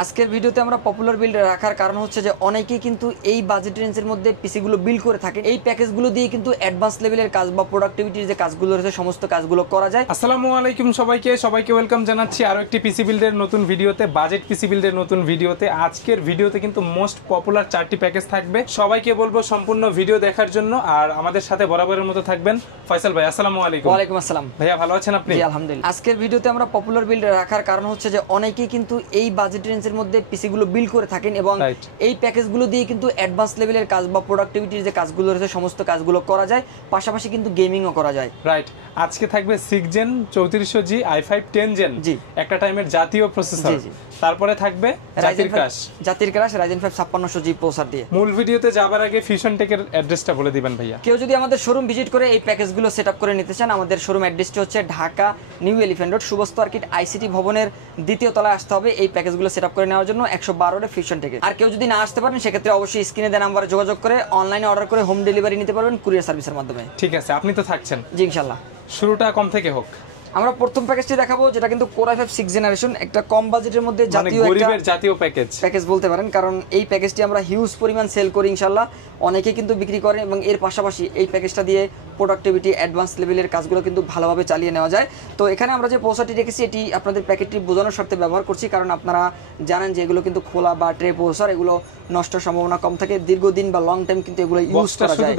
আজকের ভিডিওতে আমরা পপুলার বিল্ড রাখার কারণ হচ্ছে যে অনেকেই কিন্তু এই বাজেট রেঞ্জের মধ্যে পিসিগুলো বিল্ড করে থাকে। এই প্যাকেজগুলো দিয়ে কিন্তু অ্যাডভান্স লেভেলের কাজ বা প্রোডাক্টিভিটির যে কাজগুলো রয়েছে সমস্ত কাজগুলো করা যায়। আসসালামু আলাইকুম সবাইকে ওয়েলকাম জানাচ্ছি আরো একটি পিসি বিল্ডের নতুন ভিডিওতে, বাজেট পিসি বিল্ডের নতুন ভিডিওতে। আজকের ভিডিওতে কিন্তু মোস্ট পপুলার 4টি প্যাকেজ থাকবে। সবাইকে বলবো সম্পূর্ণ ভিডিও দেখার জন্য। আর আমাদের সাথে বরাবরের মতো থাকবেন ফয়সাল ভাই। আসসালামু আলাইকুম। ওয়ালাইকুম আসসালাম ভাইয়া, ভালো আছেন আপনি? জি আলহামদুলিল্লাহ। আজকের ভিডিওতে আমরা পপুলার বিল্ড রাখার কারণ হচ্ছে যে অনেকেই কিন্তু এই বাজেট রেঞ্জের মধ্যে পিসিগুলো বিল্ড করে থাকেন এবং এই প্যাকেজগুলো দিয়ে কিন্তু অ্যাডভান্স লেভেলের কাজ বা প্রোডাক্টিভিটির যে কাজগুলো রয়েছে সমস্ত কাজগুলো করা যায়, পাশাপাশি কিন্তু গেমিংও করা যায়। রাইট। আজকে থাকবে 6 জেন 3400G i5 10 জেন, একটা টাইমের জাতীয় প্রসেসর। তারপরে থাকবে জাতির ক্রাশ Ryzen 5 5600G প্রসেসর দিয়ে। মূল ভিডিওতে যাবার আগে ফিউশন টেকের অ্যাড্রেসটা বলে দিবেন ভাইয়া। কেউ যদি আমাদের শোরুম ভিজিট করে এই প্যাকেজগুলো সেটআপ করে নিতে চান, আমাদের শোরুম অ্যাড্রেসটি হচ্ছে Dhaka new elephant road Subastu arcade ICT ভবনের দ্বিতীয় তলায় আসতে হবে এই প্যাকেজগুলো সেটআপ করে নেওয়ার জন্য 112 ফিউশন টেকে। আর কেউ যদি না আসতে পারেন সেক্ষেত্রে অবশ্যই স্ক্রিনে দেওয়া নাম্বারে যোগাযোগ করে অনলাইনে অর্ডার করে হোম ডেলিভারি নিতে পারবেন কুরিয়ার সার্ভিসের মাধ্যমে। ঠিক আছে, আপনি তো থাকছেন। জি ইনশাআল্লাহ। শুরুটা কম থেকে হোক। আমরা প্রথম প্যাকেজটি দেখাবো যেটা কিন্তু Core i5 6 জেনারেশন, একটা কম বাজেটের মধ্যে জাতীয় প্যাকেজ বলতে পারেন, কারণ এই প্যাকেজটি আমরা হিউজ পরিমাণ সেল করি ইনশাআল্লাহ। অনেকে কিন্তু বিক্রি করে এবং এর পাশাপাশি এই প্যাকেজটা দিয়ে প্রোডাক্টিভিটি অ্যাডভান্স লেভেলের কাজগুলো কিন্তু ভালোভাবে চালিয়ে নেওয়া যায়। তো এখানে আমরা যে প্রসেসরটি রেখেছি এটি আপনাদের প্যাকেটটি বোঝানোর স্বার্থে ব্যবহার করছি, কারণ আপনারা জানেন যে এগুলো কিন্তু খোলা বা ট্রে প্রসেসর, এগুলো নষ্টের সম্ভাবনা কম থাকে। দীর্ঘদিন বা লং টাইম কিন্তু এগুলো ইউজ করা যায়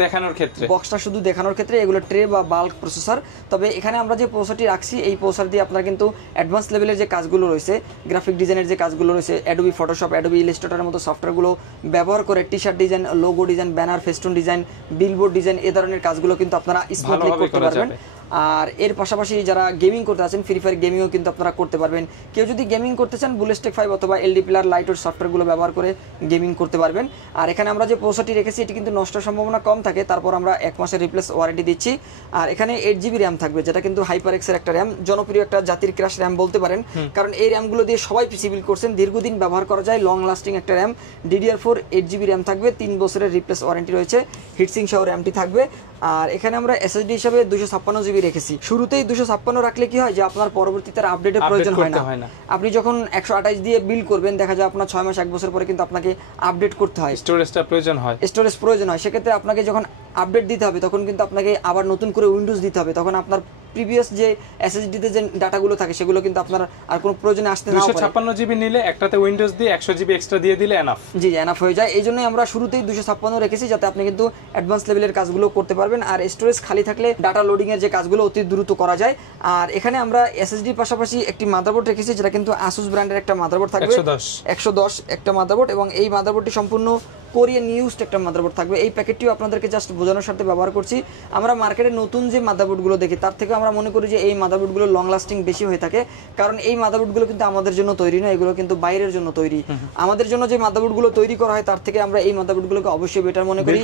বক্সটা শুধু দেখানোর ক্ষেত্রে। এগুলো ট্রে বা বাল্ক প্রসেসর। তবে এখানে আমরা যে প্রসেসরটি রাখছি এই প্রসেসর দিয়ে আপনারা কিন্তু অ্যাডভান্স লেভেলের যে কাজগুলো রয়েছে, গ্রাফিক ডিজাইনের যে কাজগুলো রয়েছে, অ্যাডোবি ফটোশপ, অ্যাডোবি ইলাস্ট্রেটরের মতো সফটওয়্যারগুলো ব্যবহার করে T shirt design, logo design, banner, festoon design, billboard design, এই ধরনের কাজগুলো কিন্তু আপনারা স্মুথলি করতে পারবেন। আর এর পাশাপাশি যারা গেমিং করতে আছেন, ফ্রি ফায়ার গেমিংও কিন্তু আপনারা করতে পারবেন। কেউ যদি গেমিং করতে চান বুলেস্টেক 5 অথবা এলডি প্লার লাইটওয়েট সফটওয়্যারগুলো ব্যবহার করে গেমিং করতে পারবেন। আর এখানে আমরা যে প্রসেসরটি রেখেছি এটি কিন্তু নষ্টের সম্ভাবনা কম থাকে, তারপর আমরা 1 মাসের রিপ্লেস ওয়ারেন্টি দিচ্ছি। আর এখানে 8GB র্যাম থাকবে, যেটা কিন্তু হাইপার এক্সের একটা র্যাম, জনপ্রিয় একটা জাতির ক্রাশ র্যাম বলতে পারেন, কারণ এই র্যামগুলো দিয়ে সবাই পিসি বিল্ড করছেন, দীর্ঘদিন ব্যবহার করা যায়, লং লাস্টিং একটা র্যাম। DDR4 8GB র্যাম থাকবে, 3 বছরের রিপ্লেস ওয়ারেন্টি রয়েছে, হিটসিং সহ র্যামটি থাকবে। আর এখানে আমরা এসএসডি হিসাবে 256GB রেখেছি। শুরুতেই 256 রাখলে কি হয় যে আপনার পরবর্তীতে আপডেটের প্রয়োজন হয় না। আপনি যখন 128 দিয়ে বিল্ড করবেন, দেখা যায় আপনার 6 মাস 1 বছর পরে কিন্তু আপনাকে আপডেট করতে হয়, স্টোরেজ প্রয়োজন হয়। সেক্ষেত্রে আপনাকে যখন আপডেট দিতে হবে তখন কিন্তু আপনাকে আবার নতুন করে উইন্ডোজ দিতে হবে। তখন আপনার প্রিভিয়াস যে এসএসডি-তে যে ডাটাগুলো থাকে সেগুলো কিন্তু আপনার আর কোনো প্রয়োজনে আসতে না পারে। 256GB নিলে একটাতে উইন্ডোজ দিয়ে 100GB এক্সট্রা দিয়ে দিলে এনাফ। জি এনাফ হয়ে যায়। এইজন্যই আমরা শুরুতেই 256 রেখেছি, যাতে আপনি কিন্তু অ্যাডভান্স লেভেলের কাজগুলো করতে পারবেন। আর স্টোরেজ খালি থাকলে ডাটা লোডিং এর যে কাজগুলো অতি দ্রুত করা যায়। আর এখানে আমরা এসএসডির পাশাপাশি একটি মাদারবোর্ড রেখেছি, যেটা কিন্তু Asus ব্র্যান্ডের একটা মাদারবোর্ড থাকবে, 110 একটা মাদারবোর্ড, এবং এই মাদারবোর্ডটি সম্পূর্ণ কোরিয়ান ইউজড একটা মাদারবোর্ড থাকবে। এই প্যাকেটটিও আপনাদেরকে জাস্ট বোঝানোর সাথে ব্যবহার করছি। আমরা মার্কেটে নতুন যে মাদারবোর্ডগুলো দেখি তার থেকে আমরা মনে করি যে এই মাদারবোর্ডগুলো লং লাস্টিং বেশি হয়ে থাকে, কারণ এই মাদারবোর্ডগুলো কিন্তু আমাদের জন্য তৈরি না, এগুলো কিন্তু বাইরের জন্য তৈরি। আমাদের জন্য যে মাদারবোর্ডগুলো তৈরি করা হয় তার থেকে আমরা এই মাদারবোর্ডগুলোকে অবশ্যই বেটার মনে করি।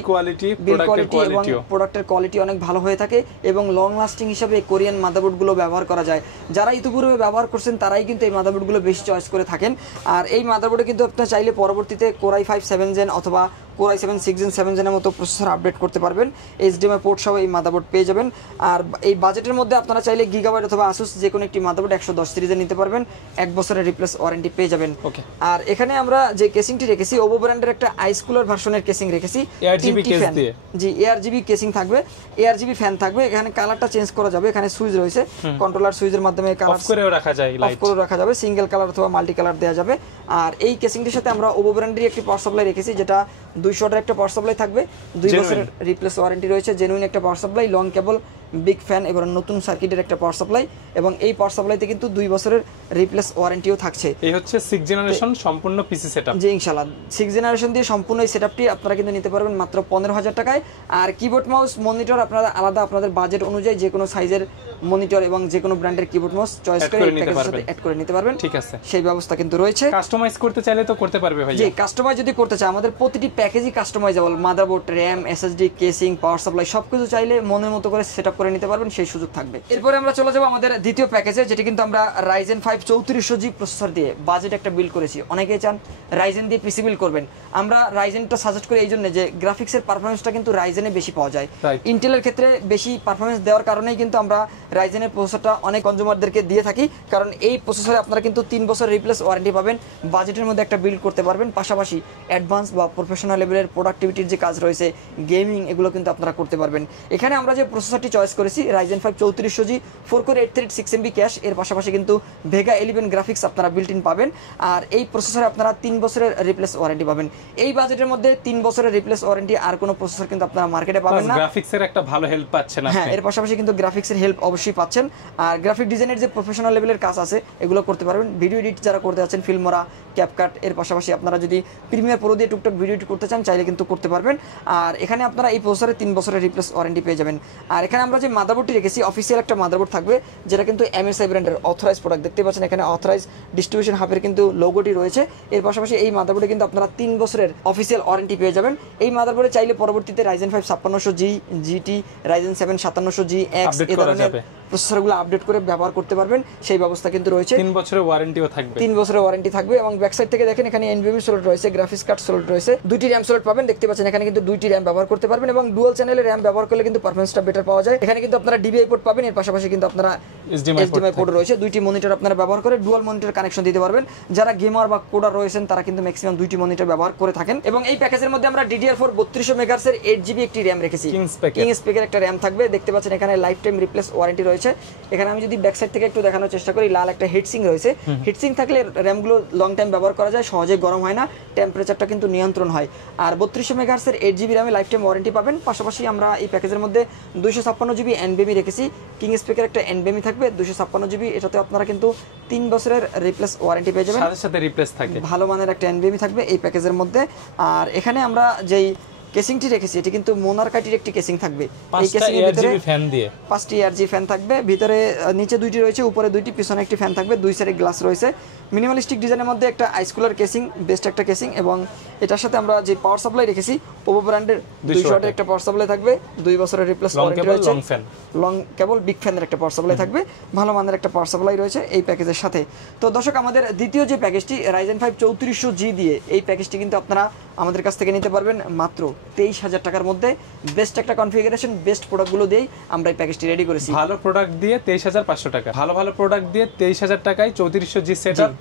বিল্ড কোয়ালিটি এবং প্রোডাক্টের কোয়ালিটি অনেক ভালো হয়ে থাকে এবং লং লাস্টিং হিসাবে কোরিয়ান মাদারবোর্ডগুলো ব্যবহার করা যায়। যারা ইতিপূর্বে ব্যবহার করছেন তারাই কিন্তু এই মাদারবোর্ডগুলো বেশি চয়েস করে থাকেন। আর এই মাদারবোর্ডে কিন্তু আপনারা চাইলে পরবর্তীতে Core i5 7 জেন অথবা Core i7 6 জেন 7 জেনের মতো প্রসেসর আপডেট করতে পারবেন। HDMI পোর্ট সহ এই মাদারবোর্ড পেয়ে যাবেন। আর এই বাজেটের মধ্যে আপনারা চাইলে গিগাবাইট অথবা Asus যে কোনো একটি মাদারবোর্ড 110 সিরিজে নিতে পারবেন, 1 বছরের রিপ্লেস ওয়ারেন্টি পেয়ে যাবেন। আর এখানে আমরা যে কেসিংটি রেখেছি ওভো ব্র্যান্ডের একটা আইস কুলার ভার্সনের কেসিং রেখেছি, ARGB কেস দিয়ে। জি ARGB কেসিং থাকবে, ARGB ফ্যান থাকবে। এখানে কালারটা চেঞ্জ করা যাবে, এখানে সুইচ রয়েছে, কন্ট্রোলার সুইচের মাধ্যমে কালার অফ করে রাখা যাবে, সিঙ্গেল কালার অথবা মাল্টি কালার দেওয়া যাবে। আর এই কেসিংটির সাথে আমরা ওভো ব্র্যান্ডের একটি পাওয়ার সাপ্লাই রেখেছি, যেটা 200 ওয়াটের একটা পাওয়ার সাপ্লাই থাকবে, 2 বছরের রিপ্লেস ওয়ারেন্টি রয়েছে, জেনুইন একটা পাওয়ার সাপ্লাই, লং কেবল, বিগ ফ্যান এবং নতুন সার্কিটের একটা পাওয়ার সাপ্লাই, এবং এই পাওয়ার সাপ্লাইতে কিন্তু 2 বছরের রিপ্লেস ওয়ারেন্টিও থাকছে। এই হচ্ছে 6 জেনারেশন সম্পূর্ণ পিসি সেটআপ। জি ইনশাআল্লাহ 6 জেনারেশন দিয়ে সম্পূর্ণ এই সেটআপটি আপনারা কিন্তু নিতে পারবেন মাত্র 15,000 টাকায়। আর কিবোর্ড মাউস মনিটর আপনারা আলাদা আপনাদের বাজেট অনুযায়ী যে কোনো সাইজের মনিটর এবং যে কোনো ব্র্যান্ডের কিবোর্ড মাউস চয়েস করে প্যাকেজের সাথে অ্যাড করে নিতে পারবেন। ঠিক আছে, সেই ব্যবস্থা কিন্তু রয়েছে। কাস্টমাইজ করতে চাইলে তো করতে পারবে ভাই। জি কাস্টমাইজ যদি করতে চায় আমাদের প্রতিটি প্যাকেজই customisable, motherboard, RAM, SSD, casing, power supply সবকিছু চাইলে মনের মতো করে সেটআপ করে নিতে পারবেন, সেই সুযোগ থাকবে। এরপরে আমরা চলে যাবো আমাদের দ্বিতীয় প্যাকেজে, যেটা কিন্তু আমরা Ryzen 5 3400G প্রসেসর দিয়ে বাজেট একটা বিল্ড করেছি। অনেকেই চান Ryzen দিয়ে পিসি বিল্ড করবেন, আমরা Ryzenটা সাজেস্ট করি এই জন্য যে গ্রাফিক্সের পারফরমেন্সটা কিন্তু Ryzen-এ বেশি পাওয়া যায়। ইন্টেলের ক্ষেত্রে বেশি পারফরমেন্স দেওয়ার কারণেই কিন্তু আমরা Ryzen-এর প্রসেসরটা অনেক কনজিউমারদেরকে দিয়ে থাকি, কারণ এই প্রসেসরে আপনারা কিন্তু 3 বছর রিপ্লেস ওয়ারেন্টি পাবেন, বাজেটের মধ্যে একটা বিল্ড করতে পারবেন, পাশাপাশি অ্যাডভান্স বা প্রফেশনাল লেভেলের প্রোডাক্টিভিটির যে কাজ রয়েছে, গেমিং, এগুলো কিন্তু আপনারা করতে পারবেন। এখানে আমরা যে প্রসেসরটি চয়েস করেছি Ryzen 5 3400G 4 core 836MB cash, এর পাশাপাশি কিন্তু Vega 11 গ্রাফিক্স আপনারা বিল্ট ইন পাবেন। আর এই প্রসেসরে আপনারা 3 বছরের রিপ্লেস ওয়ারেন্টি পাবেন। এই বাজেটের মধ্যে 3 বছরের রিপ্লেস ওয়ারেন্টি আর কোনো প্রসেসর কিন্তু আপনারা মার্কেটে পাবেন না। গ্রাফিক্সের একটা ভালো হেল্প পাচ্ছেন আপনি। হ্যাঁ, এর পাশাপাশি কিন্তু গ্রাফিক্সের হেল্প অবশ্যই পাচ্ছেন। আর গ্রাফিক ডিজাইনের যে প্রফেশনাল লেভেলের কাজ আছে এগুলো করতে পারবেন। ভিডিও এডিট যারা করতে যাচ্ছেন, ফিল্মরা, ক্যাপকাট, এর পাশাপাশি আপনারা যদি প্রিমিয়ার প্রো দিয়ে টুকটাক ভিডিও এডিট করতে চান চাইলে কিন্তু করতে পারবেন। আর এখানে আপনারা এই প্রসেসরে 3 বছরের রিপ্লেস ওয়ারেন্টি পেয়ে যাবেন। আর এখানে আমরা যে মাদারবোর্ডটি রেখেছি অফিসিয়াল একটা মাদারবোর্ড থাকবে, যেটা কিন্তু MSI ব্র্যান্ডের অথরাইজ প্রোডাক্ট। দেখতে পাচ্ছেন এখানে অথরাইজ ডিস্ট্রিবিউশন হাবের কিন্তু লোগোটি রয়েছে। এর পাশাপাশি এই মাদারবোর্ডে কিন্তু আপনারা 3 বছরের অফিসিয়াল ওয়ারেন্টি পেয়ে যাবেন। এই মাদারবোর্ডে চাইলে পরবর্তীতে Ryzen 5 5600G, GT, Ryzen 7 5700G, X এই ধরনের প্রসেসরগুলো আপডেট করে ব্যবহার করতে পারবেন, সেই ব্যবস্থা কিন্তু রয়েছে। 3 বছরের ওয়ারেন্টিও থাকবে। 3 বছরের ওয়ারেন্টি থাকবে। এবং ব্যাক সাইড থেকে দেখেন এখানে NVMe স্লট রয়েছে, গ্রাফিক্স কার্ড স্লট রয়েছে, 2টি RAM স্লট পাবেন। দেখতে পাচ্ছেন এখানে কিন্তু 2টি RAM ব্যবহার করতে পারবেন এবং ডুয়াল চ্যানেলের RAM ব্যবহার করলে কিন্তু পারফরম্যান্সটা বেটার পাওয়া যায়। এখানে কিন্তু আপনারা DVI পোর্ট পাবেন, এর পাশাপাশি কিন্তু আপনারা HDMI পোর্ট রয়েছে। 2টি মনিটর আপনারা ব্যবহার করে ডুয়াল মনিটর কানেকশন দিতে পারবেন। যারা গেমার বা কোডার রয়েছেন তারা কিন্তু ম্যাক্সিমাম 2টি মনিটর ব্যবহার করে থাকেন। এবং এই প্যাকেজের মধ্যে আমরা DDR4 3200 MHz এর 8GB একটি RAM রেখেছি, কিং স্পেকের একটা RAM থাকবে। দেখতে পাচ্ছেন এখানে লাইফ টাইম রিপ্লেস ওয়ারেন্টি রয়েছে। এখানে আমি যদি ব্যাক সাইড থেকে একটু দেখানোর চেষ্টা করি, লাল একটা হিটসিং রয়েছে। হিটসিং থাকলে র্যামগুলো লং টাইম ব্যবহার করা যায়, সহজে গরম হয় না, টেম্পারেচারটা কিন্তু নিয়ন্ত্রণ হয়। আর 3200 MHz এর 8GB RAM life time warranty পাবেন। পাশাপাশি আমরা এই প্যাকেজের মধ্যে 256GB NVMe রেখেছি, কিং স্পেকের একটা NVMe থাকবে 256GB। এটাতে আপনারা কিন্তু 3 বছরের রিপ্লেস ওয়ারেন্টি পেয়ে যাবেন, সাথে সাথে রিপ্লেস থাকে, ভালো মানের একটা NVMe থাকবে এই প্যাকেজের মধ্যে। আর এখানে আমরা যেই কেসিংটি রেখেছি এটি কিন্তু মোনারকাটির একটি কেসিং থাকবে। এই কেসিং এর ভিতরে 5টি ARG ফ্যান থাকবে, ভিতরে নিচে 2টি রয়েছে, উপরে 2টি, পিছনে একটি ফ্যান থাকবে, 2 সাইডে গ্লাস রয়েছে। মিনিমালিস্টিক ডিজাইনের মধ্যে একটা আইস কুলার কেসিং, বেস্ট একটা কেসিং। এবং এটার সাথে আমরা যে পাওয়ার সাপ্লাই রেখেছি পোভো ব্র্যান্ডের 200 ওয়াটের একটা পাওয়ার সাপ্লাই থাকবে, 2 বছরের রিপ্লেস ওয়ারেন্টি রয়েছে, লং কেবল বিগ ফ্যানের একটা পাওয়ার সাপ্লাই থাকবে, ভালো মানের একটা পাওয়ার সাপ্লাই রয়েছে এই প্যাকেজের সাথে। তো দর্শক, আমাদের দ্বিতীয় যে প্যাকেজটি Ryzen 5 3400G দিয়ে, এই প্যাকেজটি কিন্তু আপনারা আমাদের কাছ থেকে নিতে পারবেন মাত্র 23,000 টাকার মধ্যে। বেস্ট একটা কনফিগারেশন, বেস্ট প্রোডাক্টগুলো দিয়েই আমরা এই প্যাকেজটি রেডি করেছি। ভালো প্রোডাক্ট দিয়ে 23,500 টাকা, ভালো প্রোডাক্ট দিয়ে 23,000 টাকায় 3400G সেটআপ,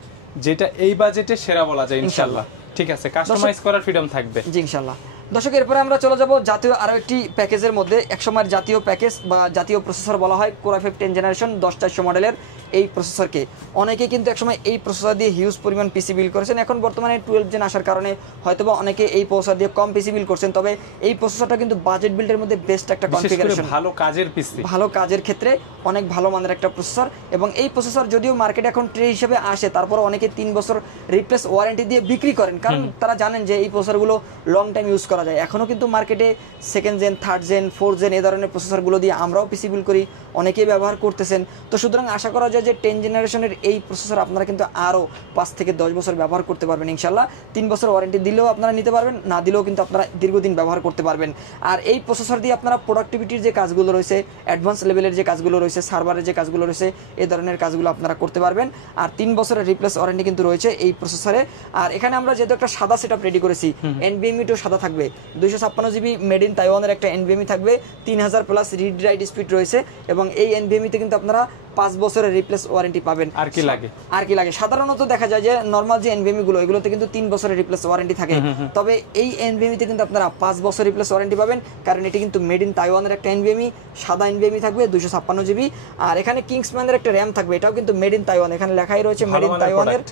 যেটা এই বাজেটে সেরা বলা যায় ইনশাআল্লাহ। ঠিক আছে, কাস্টমাইজ করার ফ্রিডম থাকবে জি ইনশাআল্লাহ। দর্শক, এরপরে আমরা চলে যাব জাতীয় আরো একটি প্যাকেজের মধ্যে। একসময়ের জাতীয় প্যাকেজ বা জাতীয় প্রসেসর বলা হয় Core i5 10 জেনারেশন 10400 মডেলের এই প্রসেসরকে। অনেকে কিন্তু একসময় এই প্রসেসর দিয়ে হিউজ পরিমাণ পিসি বিল্ড করেছেন। এখন বর্তমানে 12 জেন আসার কারণে হয়তোবা অনেকে এই প্রসেসর দিয়ে কম পিসি বিল্ড করছেন, তবে এই প্রসেসরটা কিন্তু বাজেট বিল্ডের মধ্যে বেস্ট একটা কনফিগারেশন, ভালো কাজের পিসি, ভালো কাজের ক্ষেত্রে অনেক ভালো মানের একটা প্রসেসর। এবং এই প্রসেসর যদিও মার্কেটে এখন ট্রে হিসেবে আসে, তারপর অনেকে 3 বছর রিপ্লেস ওয়ারেন্টি দিয়ে বিক্রি করেন, কারণ তারা জানেন যে এই প্রসেসরগুলো লং টাইম ইউজ করা যায়। এখনও কিন্তু মার্কেটে 2nd gen, 3rd gen, 4th gen এই ধরনের প্রসেসরগুলো দিয়ে আমরাও পিসি বিল্ড করি, অনেকেই ব্যবহার করতেছেন। তো সুতরাং আশা করা যায় যে 10 জেনারেশনের এই প্রসেসর আপনারা কিন্তু আরও 5 থেকে 10 বছর ব্যবহার করতে পারবেন ইনশাল্লাহ। 3 বছর ওয়ারেন্টি দিলেও আপনারা নিতে পারবেন, না দিলেও কিন্তু আপনারা দীর্ঘদিন ব্যবহার করতে পারবেন। আর এই প্রসেসর দিয়ে আপনারা প্রোডাক্টিভিটির যে কাজগুলো রয়েছে, অ্যাডভান্স লেভেলের যে কাজগুলো রয়েছে, সার্ভারের যে কাজগুলো রয়েছে, এই ধরনের কাজগুলো আপনারা করতে পারবেন। আর 3 বছরের রিপ্লেস ওয়ারেন্টি কিন্তু রয়েছে এই প্রসেসরে। আর এখানে আমরা যেহেতু একটা সাদা সেটআপ রেডি করেছি, NVMe টো সাদা থাকবে, 256GB মেড ইন তাইওয়ানের একটা NVMe থাকবে, 3000 প্লাস রিড রাইট স্পিড রয়েছে। এবং এই NVMe তে কিন্তু আপনারা 5 বছরের রিপ্লেস ওয়ারেন্টি পাবেন। আর কি লাগে সাধারণত দেখা যায় যে নরমাল যে NVMe গুলো, এগুলোতে কিন্তু 3 বছরের রিপ্লেস ওয়ারেন্টি থাকে, তবে এই NVMe তে কিন্তু আপনারা 5 বছর রিপ্লেস ওয়ারেন্টি পাবেন, কারণ এটি কিন্তু মেড ইন তাইওয়ানের একটা NVMe, সাদা NVMe থাকবে 256GB। আর এখানে কিংসম্যানের একটা RAM থাকবে, এটাও কিন্তু মেড ইন তাইওয়ান, এখানে লেখাই রয়েছে মেড ইন তাইওয়ানের,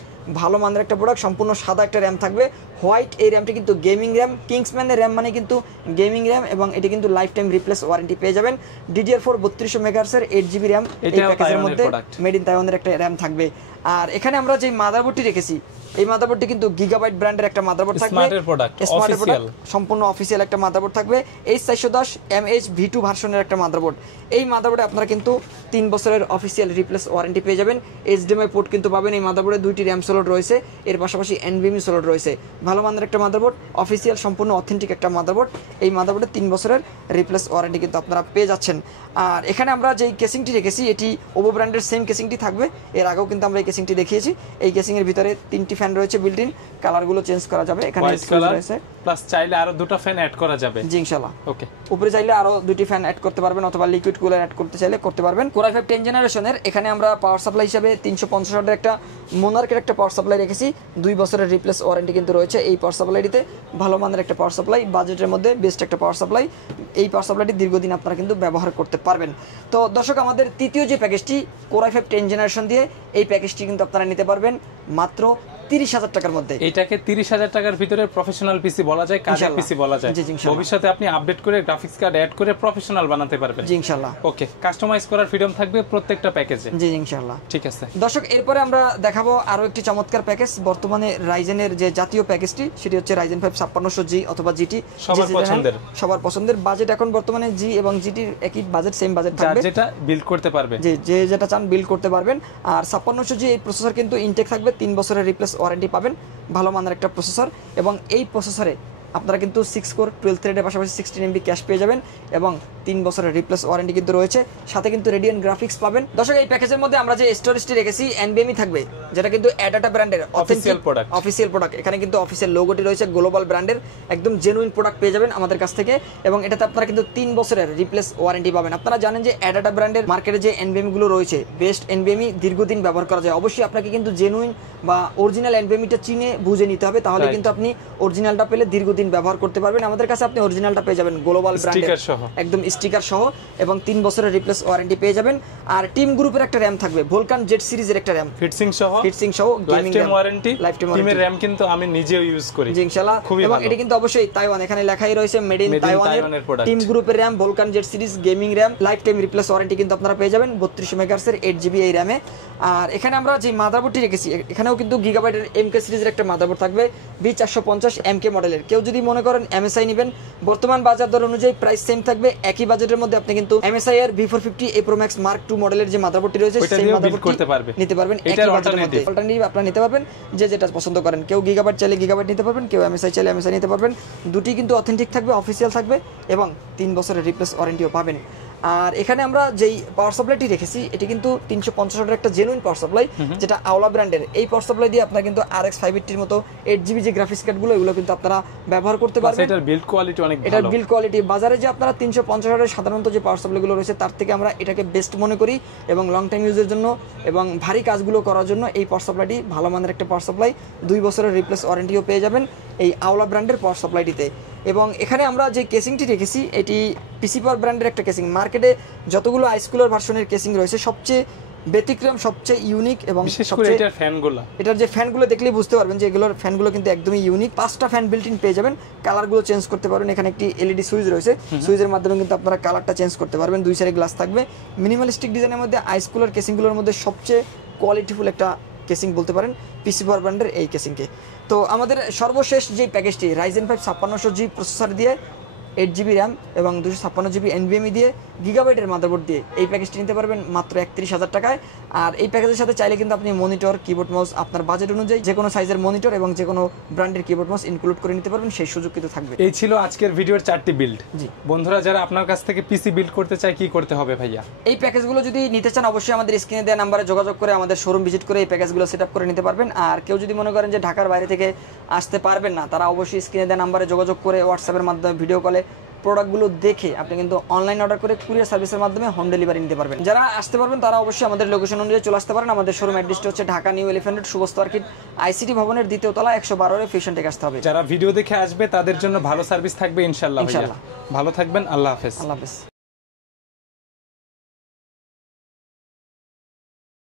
ভালো মানের একটা প্রোডাক্ট, সম্পূর্ণ সাদা একটা RAM থাকবে, হোয়াইট। এই র্যামটি কিন্তু গেমিং র্যাম, কিংসম্যানের র্যাম মানে কিন্তু গেমিং র্যাম, এবং এটি কিন্তু লাইফ টাইম রিপ্লেস ওয়ারেন্টি পেয়ে যাবেন। DDR4 3200 MHz এর 8GB র্যাম এই প্যাকেজের মধ্যে, মেড ইন তাইওয়ানের একটা র্যাম থাকবে। আর এখানে আমরা যে মাদারবোর্ডটি রেখেছি এই মাদারবোর্ডটি কিন্তু গিগাবাইট ব্র্যান্ডের একটা মাদারবোর্ড থাকবে, স্মার্টের প্রোডাক্ট, অফিশিয়াল, সম্পূর্ণ অফিশিয়াল একটা মাদারবোর্ড থাকবে। H410 MH V2 ভার্সনের একটা মাদারবোর্ড। এই মাদারবোর্ডে আপনারা কিন্তু 3 বছরের অফিশিয়াল রিপ্লেস ওয়ারেন্টি পেয়ে যাবেন। HDMI পোর্ট কিন্তু পাবেন। এই মাদারবোর্ডে 2টি RAM স্লট রয়েছে, এর পাশাপাশি NVMe স্লট রয়েছে। ভালো মানের একটা মাদারবোর্ড, অফিশিয়াল সম্পূর্ণ অথেন্টিক একটা মাদারবোর্ড। এই মাদারবোর্ডে 3 বছরের রিপ্লেস ওয়ারেন্টি কিন্তু আপনারা পেয়ে যাচ্ছেন। আর এখানে আমরা যেই কেসিংটি রেখেছি এটি ওভো ব্র্যান্ডের সেম কেসিংটি থাকবে। এর আগেও কিন্তু আমরা এই কেসিংটি দেখিয়েছি। এই কেসিং এর ভিতরে 3টি ফ্যান রয়েছে বিল্ট ইন, কালারগুলো চেঞ্জ করা যাবে। এখানে কালার রয়েছে, প্লাস চাইলে আরো দুটো ফ্যান অ্যাড করা যাবে। জি ইনশাআল্লাহ। ওকে, উপরে চাইলে আরো 2টি ফ্যান অ্যাড করতে পারবেন অথবা লিকুইড কুলার অ্যাড করতে চাইলে করতে পারবেন। Core i5 10 জেনারেশনের এখানে আমরা পাওয়ার সাপ্লাই হিসেবে 350 ওয়াটের একটা মোনার্কের একটা পাওয়ার সাপ্লাই রেখেছি। 2 বছরের রিপ্লেস ওয়ারেন্টি কিন্তু রয়েছে এই পাওয়ার সাপ্লাইটিতে। ভালো মানের একটা পাওয়ার সাপ্লাই, বাজেটের মধ্যে বেস্ট একটা পাওয়ার সাপ্লাই। এই পাওয়ার সাপ্লাইটি দীর্ঘদিন আপনারা কিন্তু ব্যবহার করতে পারবেন। তো দর্শক, আমাদের তৃতীয় যে প্যাকেজটি Core i5 10 জেনারেশন দিয়ে, এই প্যাকেজটি কিন্তু আপনারা নিতে পারবেন মাত্র 30,000 টাকার মধ্যে। এটাকে 30,000 টাকার ভিতরে প্রফেশনাল পিসি বলা যায়, কাজের পিসি বলা যায়। ভবিষ্যতে আপনি আপডেট করে গ্রাফিক্স কার্ড অ্যাড করে প্রফেশনাল বানাতে পারবেন। জি ইনশাআল্লাহ। ওকে, কাস্টমাইজ করার ফ্রিডম থাকবে প্রত্যেকটা প্যাকেজে। জি ইনশাআল্লাহ। ঠিক আছে দর্শক, এরপরে আমরা দেখাবো আরো একটি চমৎকার প্যাকেজ। বর্তমানে রাইজেনের যে জাতীয় প্যাকেজটি সেটি হচ্ছে Ryzen 5 5600G অথবা GT, সবার পছন্দের। বাজেট এখন বর্তমানে G এবং GT একই বাজেট, সেম বাজেট থাকবে, যেটা বিল্ড করতে পারবে, যে যেটা চান বিল্ড করতে পারবেন। আর 5600G এই প্রসেসর কিন্তু ইনটেক থাকবে, 3 বছরের রিপ্লেস ওয়ারেন্টি পাবেন। ভালো মানের একটা প্রসেসর, এবং এই প্রসেসরে আপনারা কিন্তু 6 কোর 12 থ্রেডের পাশাপাশি 16 MB ক্যাশ পেয়ে যাবেন এবং 3 বছরের রিপ্লেস ওয়ারেন্টি কিন্তু রয়েছে, সাথে কিন্তু রেডিয়ান গ্রাফিক্স পাবেন। দর্শক, এই প্যাকেজের মধ্যে আমরা যে স্টোরেজটি রেখেছি NVMe থাকবে, যেটা কিন্তু অ্যাডাটা ব্র্যান্ডের অফিশিয়াল প্রোডাক্ট। এখানে কিন্তু অফিসিয়াল লোগোটি রয়েছে, গ্লোবাল ব্র্যান্ডের একদম জেনুইন প্রোডাক্ট পেয়ে যাবেন আমাদের কাছ থেকে। এবং এটাতে আপনারা কিন্তু 3 বছরের রিপ্লেস ওয়ারেন্টি পাবেন। আপনারা জানেন যে অ্যাডাটা ব্র্যান্ডের মার্কেটে যে NVMe গুলো রয়েছে, বেস্ট NVMe দীর্ঘদিন ব্যবহার করা যায়। অবশ্যই আপনাকে কিন্তু জেনুইন বা অরিজিনাল NVMeটা চিনে বুঝে নিতে হবে, তাহলে কিন্তু আপনি অরিজিনালটা পেলে দীর্ঘদিন ব্যবহার করতে পারবেন। আমাদের কাছে আপনি অরিজিনালটা পেয়ে যাবেন গ্লোবাল ব্র্যান্ডের, একদম স্টিকার সহ, এবং 3 বছরের রিপ্লেস ওয়ারেন্টি পেয়ে যাবেন। আর টিম গ্রুপের একটা RAM থাকবে, ভলকান জেড সিরিজের একটা RAM, ফিটসিং সহ গেমিং ওয়ারেন্টি, টিমের RAM কিন্তু আমি নিজেও ইউজ করি। জি ইনশাআল্লাহ। এবং এটা কিন্তু অবশ্যই তাইওয়ান, এখানে লেখাই রয়েছে মেড ইন তাইওয়ানের টিম গ্রুপের RAM, Vulcan Z series gaming RAM, life time replace warranty কিন্তু আপনারা পেয়ে যাবেন 32 মেগাহার্টজ এর 8GB এই RAM এ। আর এখানে আমরা যে মাদারবোর্ডটি রেখেছি, এখানেও কিন্তু গিগাবাইটের MK সিরিজের একটা মাদারবোর্ড থাকবে, B450 MK মডেলের। কেউ যদি মনে করেন MSI নেবেন, বর্তমান বাজার দর অনুযায়ী প্রাইস সেম থাকবে। একই বাজেটের মধ্যে আপনি কিন্তু MSI এর V450 A Pro Max Mark II মডেলের যে মাদারবোর্ডটি রয়েছে সেই মাদারবোর্ডটি নিতে পারবেন। একই বাজেটের মধ্যে অল্টারনেটিভ আপনারা নিতে পারবেন, যে যেটা পছন্দ করেন। কেউ গিগাবাইট চাইলে গিগাবাইট নিতে পারবেন, কেউ MSI চাইলে MSI নিতে পারবেন। দুটি কিন্তু অথেন্টিক থাকবে, অফিসিয়াল থাকবে, এবং 3 বছরের রিপ্লেস ওয়ারেন্টিও পাবেন। আর এখানে আমরা যেই পাওয়ার সাপ্লাইটি রেখেছি এটি কিন্তু 350 ওয়াটের একটা জেনুইন পাওয়ার সাপ্লাই, যেটা আওলা ব্র্যান্ডের। এই পাওয়ার সাপ্লাই দিয়ে আপনারা কিন্তু RX 580 মতো 8GB যে গ্রাফিক্স কার্ডগুলো, এগুলো কিন্তু আপনারা ব্যবহার করতে পারবেন। এটার বিল্ড কোয়ালিটি অনেক ভালো। এটার বিল্ড কোয়ালিটি বাজারে যে আপনারা 350 ওয়াটের সাধারণত যে পাওয়ার সাপ্লাইগুলো রয়েছে তার থেকে আমরা এটাকে বেস্ট মনে করি, এবং লং টাইম ইউজের জন্য এবং ভারী কাজগুলো করার জন্য এই পাওয়ার সাপ্লাইটি ভালো মানের একটা পাওয়ার সাপ্লাই। 2 বছরের রিপ্লেস ওয়ারেন্টিও পেয়ে যাবেন এই আওলা ব্র্যান্ডের পাওয়ার সাপ্লাইটিতে। এবং এখানে আমরা যে কেসিংটি রেখেছি এটি পিসি পাওয়ার ব্র্যান্ডের একটা কেসিং। মার্কেটে যতগুলো আইসকুলার ভার্সনের কেসিং রয়েছে সবচেয়ে ব্যতিক্রম, সবচেয়ে ইউনিক, এবং এটার যে ফ্যানগুলো দেখলেই বুঝতে পারবেন যে এগুলোর ফ্যানগুলো কিন্তু একদমই ইউনিক। 5টা ফ্যান বিল্ট ইন পেয়ে যাবেন, কালারগুলো চেঞ্জ করতে পারবেন। এখানে একটি LED সুইচ রয়েছে, সুইচের মাধ্যমে কিন্তু আপনারা কালারটা চেঞ্জ করতে পারবেন। 2 সাইডে গ্লাস থাকবে। মিনিমালিস্টিক ডিজাইনের মধ্যে আইসকুলার কেসিংগুলোর মধ্যে সবচেয়ে কোয়ালিটিফুল একটা কেসিং বলতে পারেন পিসি পাওয়ার ব্র্যান্ডের এই কেসিংকে। তো আমাদের সর্বশেষ যে প্যাকেজটি Ryzen 5 5600G প্রসেসর দিয়ে 8GB RAM এবং 256GB NVMe দিয়ে গিগাবাইটের মাদারবোর্ড দিয়ে এই প্যাকেজটি নিতে পারবেন মাত্র 31,000 টাকায়। আর এই প্যাকেজের সাথে চাইলে কিন্তু আপনি মনিটর, কিবোর্ড মাউস আপনার বাজেট অনুযায়ী যে কোনো সাইজের মনিটর এবং যে কোনো ব্র্যান্ডের কিবোর্ড মাউস ইনক্লুড করে নিতে পারবেন, সেই সুযোগ কিন্তু থাকবে। এই ছিল আজকের ভিডিওর 4টি বিল্ড। জি বন্ধুরা, যারা আপনার কাছ থেকে পিসি বিল্ড করতে চায় কি করতে হবে ভাইয়া? এই প্যাকেজগুলো যদি নিতে চান অবশ্যই আমাদের স্ক্রিনে দেওয়া নাম্বারে যোগাযোগ করে আমাদের শোরুম ভিজিট করে এই প্যাকেজগুলো সেটআপ করে নিতে পারবেন। আর কেউ যদি মনে করেন যে ঢাকার বাইরে থেকে আসতে পারবেন না, তারা অবশ্যই স্ক্রিনে দেওয়া নাম্বারে যোগাযোগ করে হোয়াটসঅ্যাপের মাধ্যমে ভিডিও কলে প্রোডাক্টগুলো দেখে আপনি কিন্তু অনলাইন অর্ডার করে কুরিয়ার সার্ভিসের মাধ্যমে হোম ডেলিভারি নিতে পারবেন। যারা আসতে পারবেন তারা অবশ্যই আমাদের লোকেশন অনুযায়ী চলে আসতে পারেন। আমাদের শোরুম অ্যাড্রেসটা হচ্ছে Dhaka new elephant road, Subastu market, ICT ভবনের 2য় তলা 112 ফিউশন টেক আসতে হবে। যারা ভিডিও দেখে আসবে তাদের জন্য ভালো সার্ভিস থাকবে ইনশাআল্লাহ। ভালো থাকবেন, আল্লাহ হাফেজ। আল্লাহ হাফেজ।